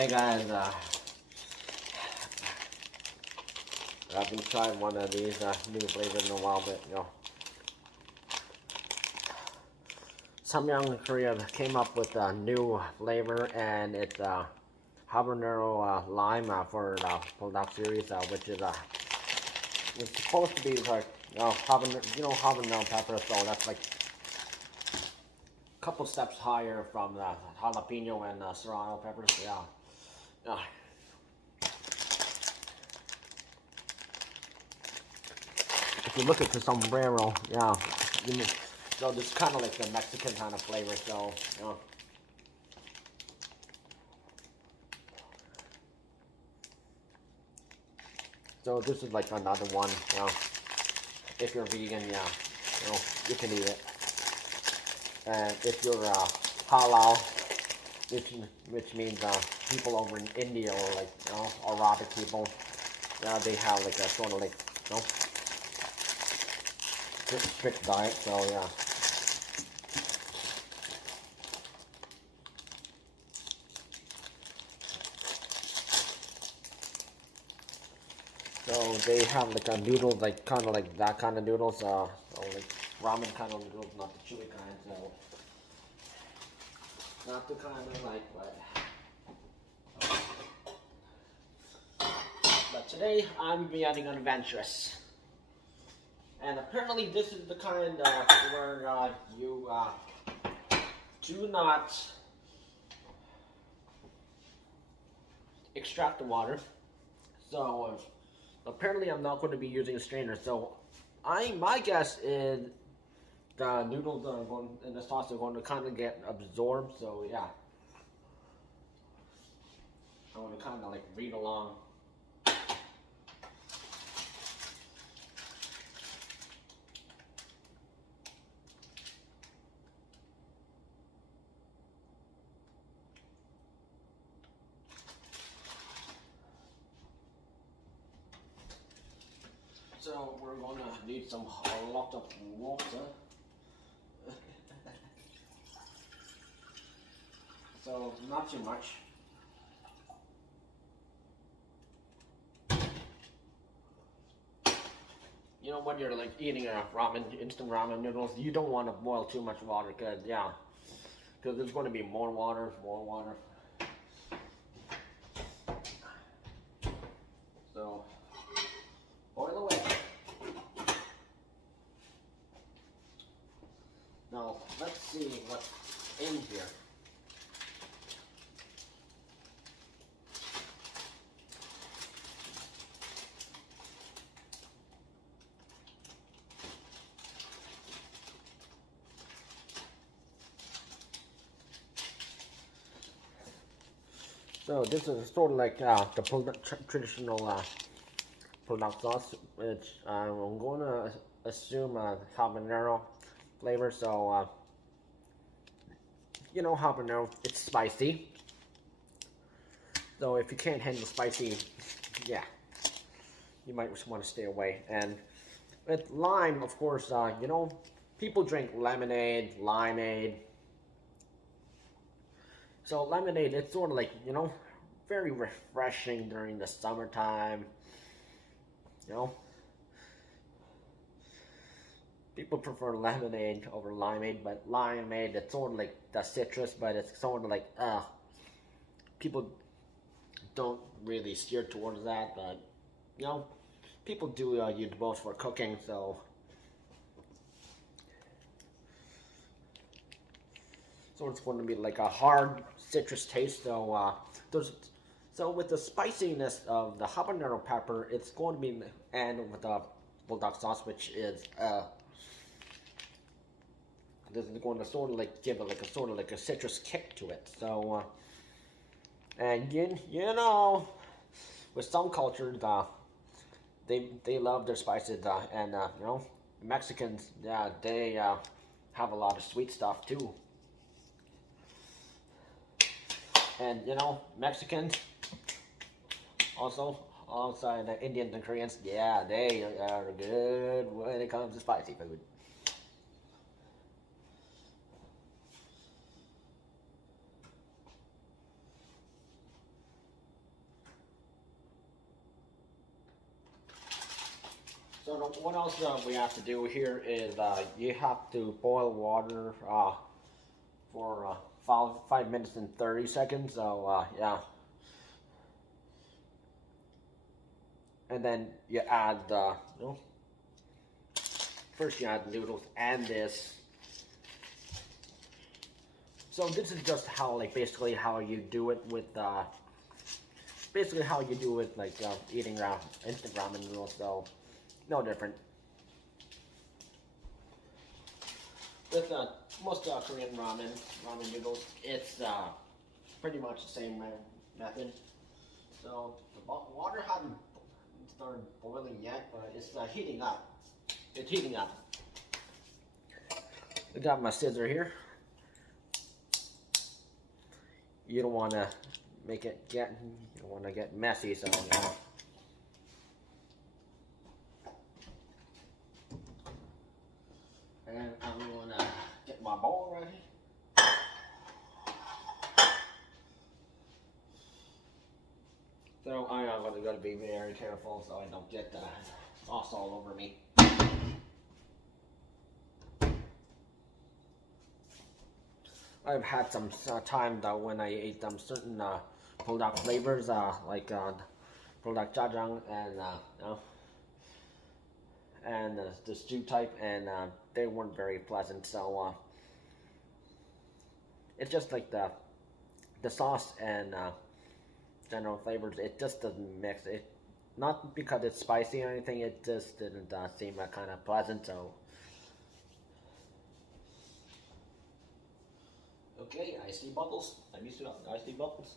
Hey guys, I haven't tried one of these new flavors in a while, but Samyang in Korea came up with a new flavor, and it's Habanero lime for the Buldak series, which is it's supposed to be like habanero pepper, so that's like a couple steps higher from the jalapeno and serrano peppers. Yeah. If you look at the sombrero, so this kind of like the Mexican kind of flavor, so so this is like another one, if you're vegan, you can eat it. And if you're halal, which means people over in India or like Arabic people, they have like a sort of like strict diet, so yeah. So they have like a noodle, like kind of like that kind of noodles, so like ramen kind of noodles, not the chili kind, so not the kind I like, but today I'm being adventurous. And apparently this is the kind where you do not extract the water. So apparently I'm not going to be using a strainer. So my guess is the noodles are going and the sauce are going to kind of get absorbed. So yeah, I'm going to kind of like read along. So we're gonna need a lot of water. So not too much. You know, when you're like eating a instant ramen noodles, you don't want to boil too much water, because there's going to be more water. So boil away. Now let's see what's in here. So this is sort of like the traditional Buldak sauce, which I'm going to assume habanero flavor. So habanero, it's spicy. So if you can't handle spicy, yeah, you might just want to stay away. And with lime, of course, people drink lemonade, limeade. So lemonade, it's sort of like, very refreshing during the summertime. People prefer lemonade over limeade, but limeade, it's sort of like the citrus, but it's sort of like, people don't really steer towards that, but, people do use both for cooking, so it's going to be like a hard citrus taste. So with the spiciness of the habanero pepper, it's going to be, and with the Buldak sauce, which is this is going to sort of like give it like a citrus kick to it. So and with some cultures, they love their spices, and Mexicans, they have a lot of sweet stuff too. And Mexicans also, alongside the Indians and Koreans, they are good when it comes to spicy food. So what else we have to do here is you have to boil water for 5 minutes and 30 seconds. So yeah, and then you add first you add noodles and this. So this is just how basically how you do it with basically how you do it like eating instant ramen noodles. So no different. With most Korean ramen noodles, it's pretty much the same method. So the water hasn't started boiling yet, but it's heating up. It's heating up. I got my scissor here. You don't want to make it you don't want to get messy, so yeah. And I'm going to get my bowl ready. So I am going to be very careful so I don't get sauce all over me. I've had some time though when I ate certain Buldak flavors like Buldak jajang and the stew type, and they weren't very pleasant. So it's just like the sauce and general flavors. It just doesn't mix. It not because it's spicy or anything. It just didn't seem kind of pleasant. So. Okay, I see bubbles. I'm used to it. I see bubbles.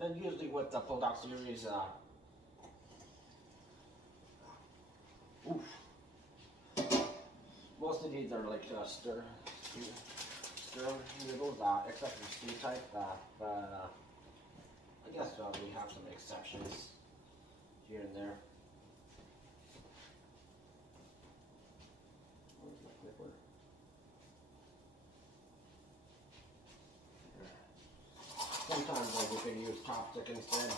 And usually with the Buldak series, most of these are like stir noodles, except for stew type. But I guess we have some exceptions here and there. Where's my clipper? Sometimes like we can use chopstick instead.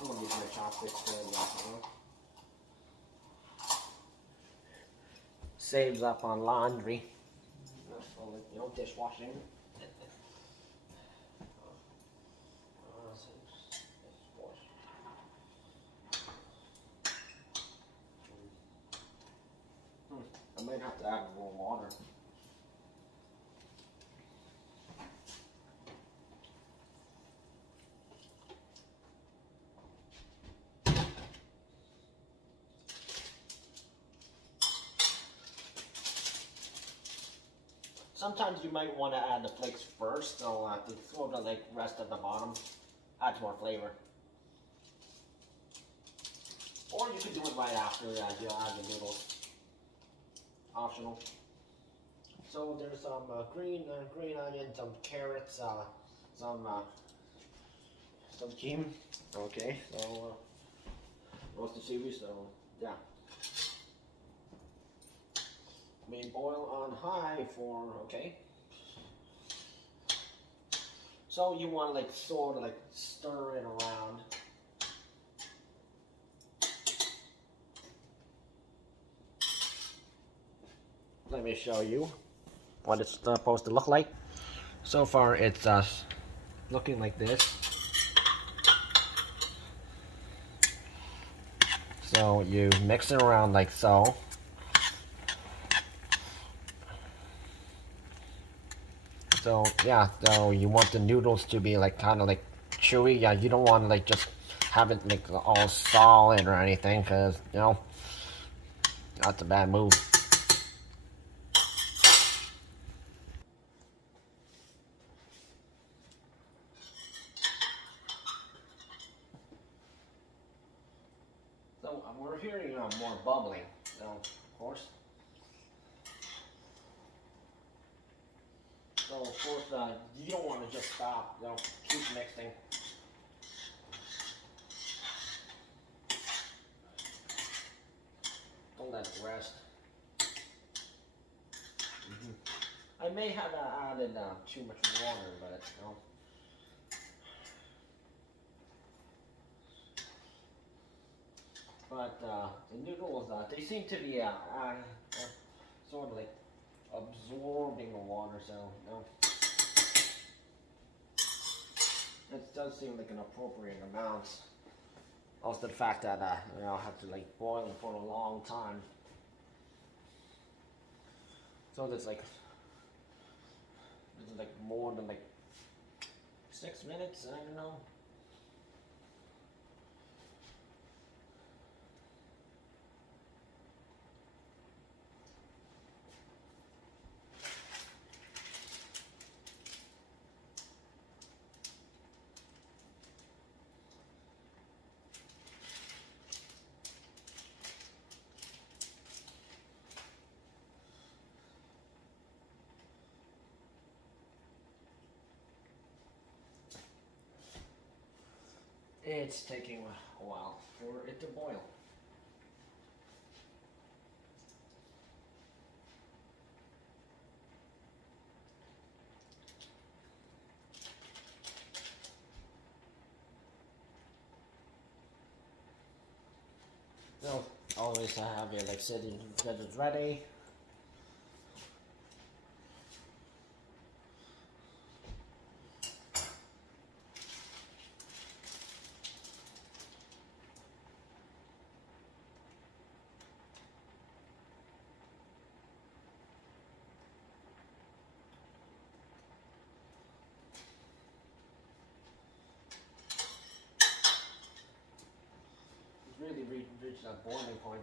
I'm gonna use my chopstick instead. Saves up on laundry. You know, dishwashing. I might have to add more water. Sometimes you might want to add the flakes first, so to throw the rest at the bottom, adds more flavor. Or you could do it right after you add the noodles. Optional. So there's some green onion, some carrots, some kim. Okay, so roasted seaweed. So yeah. We boil on high for, okay. So you want to sort of stir it around. Let me show you what it's supposed to look like. So far it's looking like this. So you mix it around like so. So yeah, so you want the noodles to be kind of chewy. Yeah, you don't want to just have it all solid or anything, because you know that's a bad move. So we're hearing more bubbling, so of course. So of course, you don't want to just stop. Keep mixing. Don't let it rest. I may have added too much water, but the noodles, they seem to be sort of like absorbing the water, so it does seem like an appropriate amount. Also the fact that I'll have to like boil it for a long time. So there's like more than like 6 minutes, I don't know. It's taking a while for it to boil. So always have it like sitting that it's ready. Really reached that boiling point.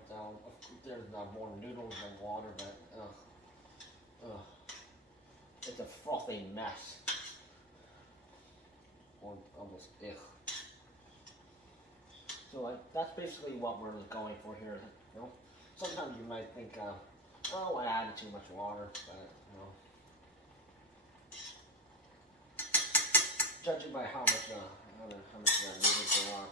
There's more noodles than water, but it's a frothy mess. Or almost So like that's basically what we're going for here. Sometimes you might think, oh, I added too much water, but judging by how much noodles there are,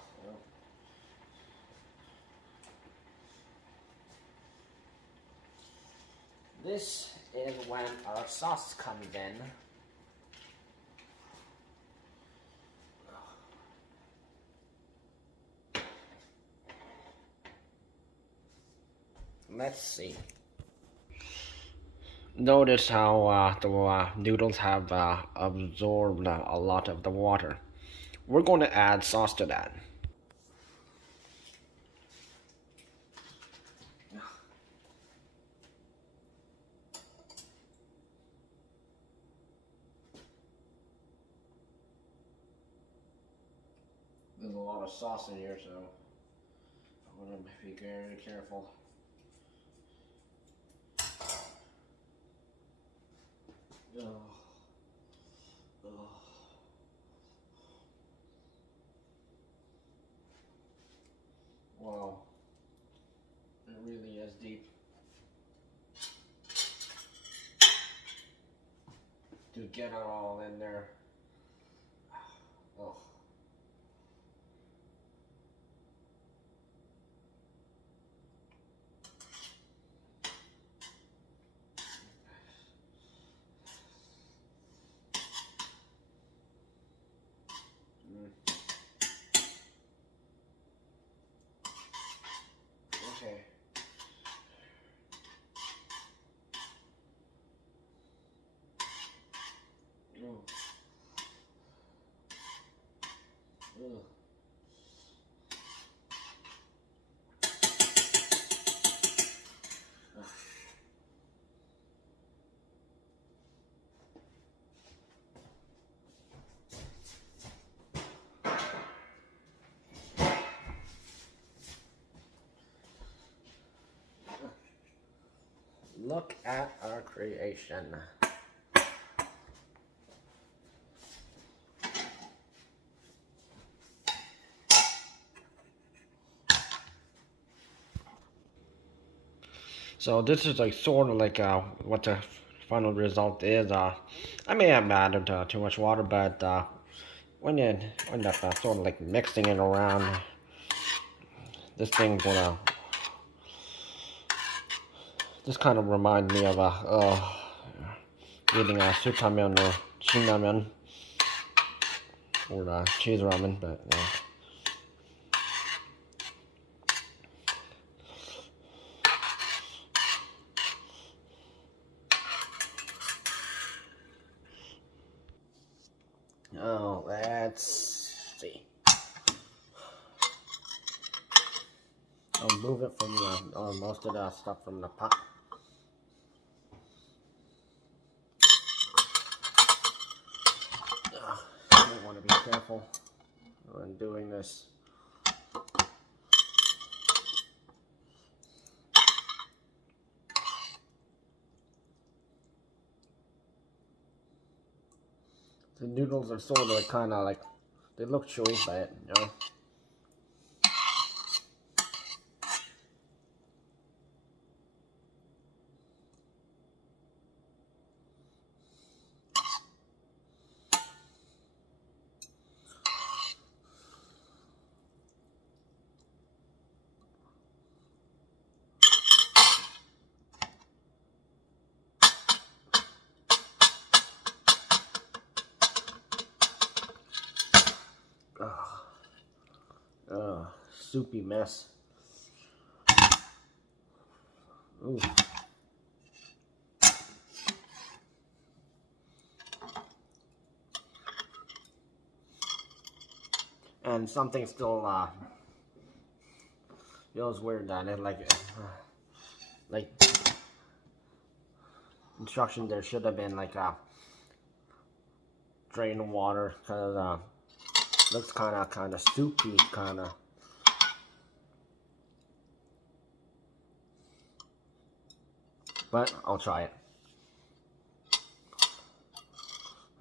This is when our sauce comes in. Let's see. Notice how the noodles have absorbed a lot of the water. We're going to add sauce to that. There's a lot of sauce in here, so I'm going to be very careful. Wow, it really is deep. To get it all in there. Oh. Okay. Ugh. Look at our creation. So this is like sort of like what the final result is. I may have added too much water, but when you end up sort of like mixing it around, this thing's gonna. This kind of reminds me of eating a sutamen or shinramen or cheese ramen, but. Oh, let's see. I'll move it from most of the stuff from the pot. I want to be careful when doing this. The noodles are sort of like, kind of like, they look chewy, but you know. Soupy mess. Ooh. And something still feels weird that it like instruction there should have been like drain water, because looks kind of soupy, kind of. But I'll try it.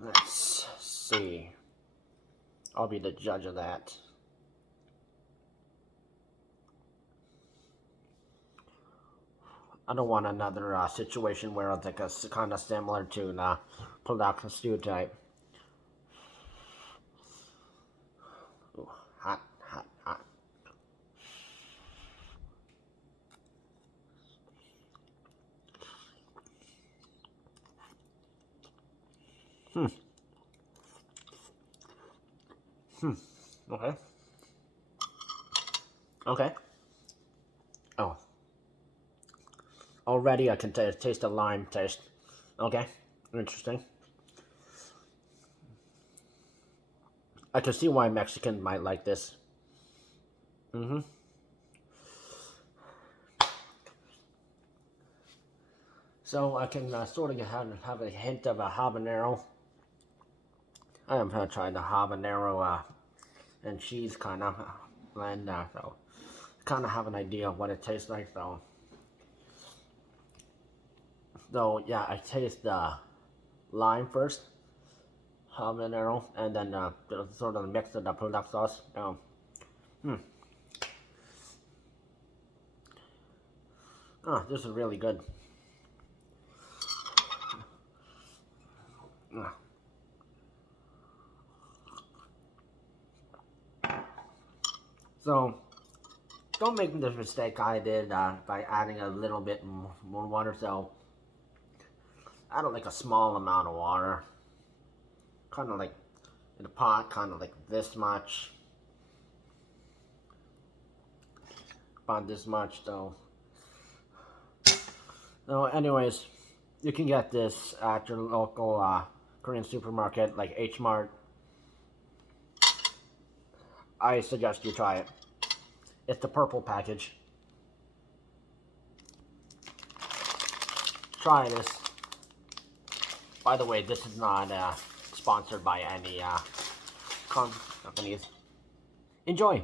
Let's see. I'll be the judge of that. I don't want another situation where it's like a kind of similar to the Buldak stew type. Ooh, hot, hot, hot. Okay. Okay. Oh. Already I can taste the lime taste. Okay. Interesting. I can see why Mexicans might like this. So I can sort of have a hint of a habanero. I am trying the habanero and cheese kind of blend, so kind of have an idea of what it tastes like. So yeah, I taste the lime first, habanero, and then sort of mix of the Buldak sauce. Oh, this is really good. So, don't make the mistake I did by adding a little bit more water. So, add like a small amount of water, kind of like in a pot, kind of like this much, about this much. So anyways, you can get this at your local Korean supermarket like H Mart. I suggest you try it. It's the purple package. Try this. By the way, this is not sponsored by any companies. Enjoy!